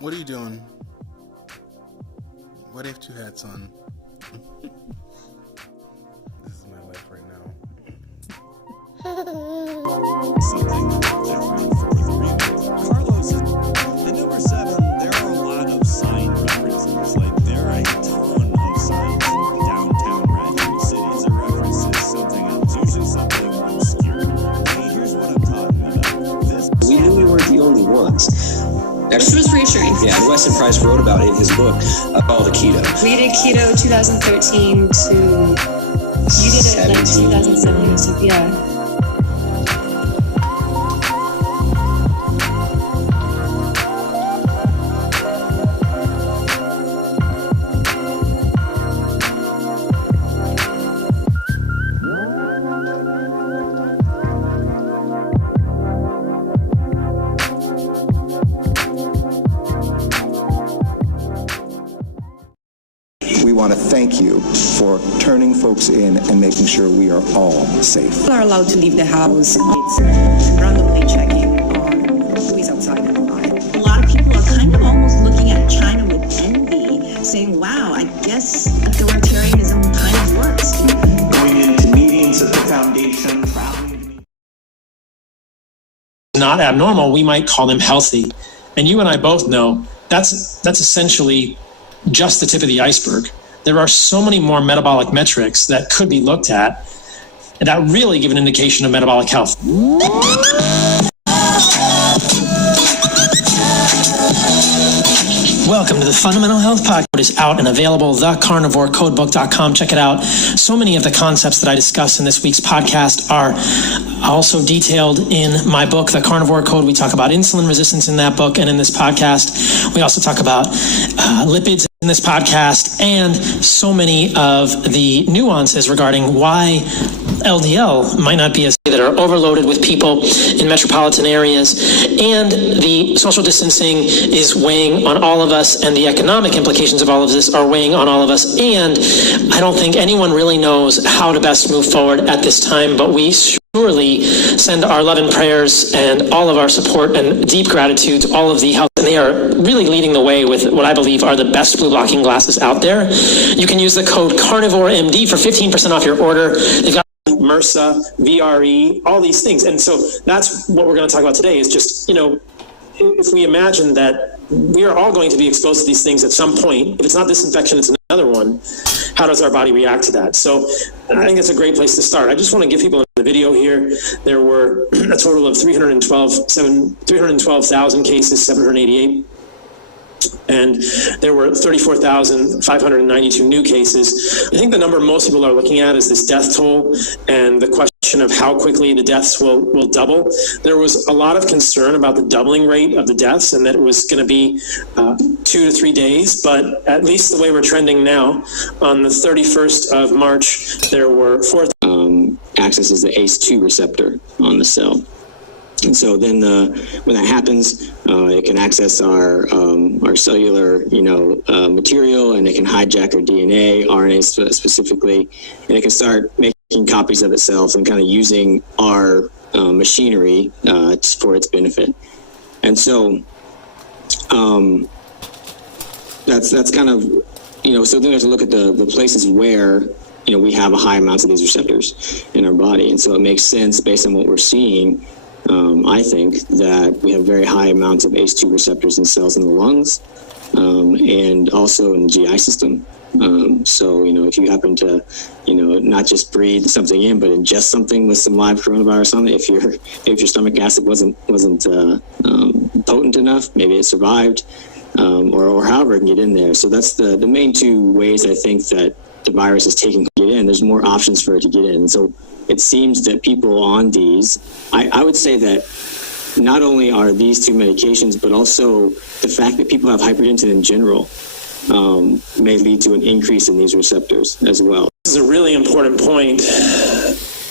What are you doing? Why do you have two hats on? This is my life right now. Something different for the remake. Carlos is at number 7. There are a lot of sign references. Like there are a ton of signs in downtown Radford City as a reference to something else, usually something obscure. Hey, here's what I'm talking about. We knew we weren't the only ones. Which was reassuring. Yeah, and Weston Price wrote about it in his book, called Keto. We did Keto 2013 to... You did it like 2017, so yeah. We want to thank you for turning folks in and making sure we are all safe. People are allowed to leave the house. It's randomly checking on who is outside and why. A lot of people are kind of almost looking at China with envy, saying, wow, I guess authoritarianism kind of works. Going into meetings at the foundation, traveling. Not abnormal, we might call them healthy. And you and I both know that's essentially just the tip of the iceberg. There are so many more metabolic metrics that could be looked at and that really give an indication of metabolic health. Welcome to the Fundamental Health Podcast. It is out and available, thecarnivorecodebook.com. Check it out. So many of the concepts that I discuss in this week's podcast are also detailed in my book, The Carnivore Code. We talk about insulin resistance in that book and in this podcast. We also talk about lipids in this podcast and so many of the nuances regarding why LDL might not be as that are overloaded with people in metropolitan areas, and the social distancing is weighing on all of us, and the economic implications of all of this are weighing on all of us, and I don't think anyone really knows how to best move forward at this time, but we surely send our love and prayers and all of our support and deep gratitude to all of the health, and they are really leading the way with what I believe are the best blue blocking glasses out there. You can use the code CarnivoreMD for 15% off your order. They've got MRSA, VRE, all these things. And so that's what we're going to talk about today is just, if we imagine that we are all going to be exposed to these things at some point, if it's not this infection, it's another one, how does our body react to that? So I think it's a great place to start. I just want to give people the video here. There were a total of 312,000 cases, 788. And there were 34,592 new cases. I think the number most people are looking at is this death toll and the question of how quickly the deaths will double. There was a lot of concern about the doubling rate of the deaths and that it was going to be 2 to 3 days. But at least the way we're trending now, on the 31st of March, there were 4. Accesses the ACE2 receptor on the cell. And so then when that happens, it can access our cellular, material, and it can hijack our DNA, RNA specifically, and it can start making copies of itself and kind of using our machinery for its benefit. And so that's kind of, so then we have to look at the places where, we have a high amounts of these receptors in our body. And so it makes sense based on what we're seeing. I think that we have very high amounts of ACE2 receptors in cells in the lungs and also in the GI system. So, if you happen to, not just breathe something in, but ingest something with some live coronavirus on it, if your stomach acid wasn't potent enough, maybe it survived, or however it can get in there. So that's the main two ways I think that the virus is taking to get in. There's more options for it to get in. So it seems that people on these, I would say that not only are these two medications, but also the fact that people have hypertension in general may lead to an increase in these receptors as well. This is a really important point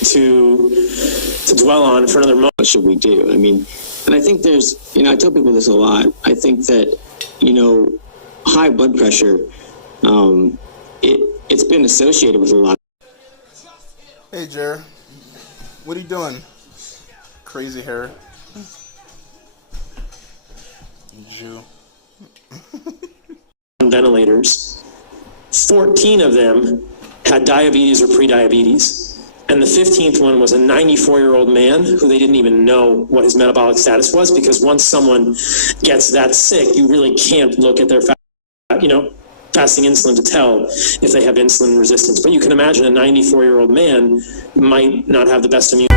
to dwell on for another moment. What should we do? And I think there's, I tell people this a lot. I think that, high blood pressure, it's been associated with a lot. Hey, Jer. What are you doing? Crazy hair. Jew. on ventilators, 14 of them had diabetes or prediabetes. And the 15th one was a 94-year-old man who they didn't even know what his metabolic status was, because once someone gets that sick, you really can't look at their fasting insulin to tell if they have insulin resistance. But you can imagine a 94-year-old man might not have the best immune.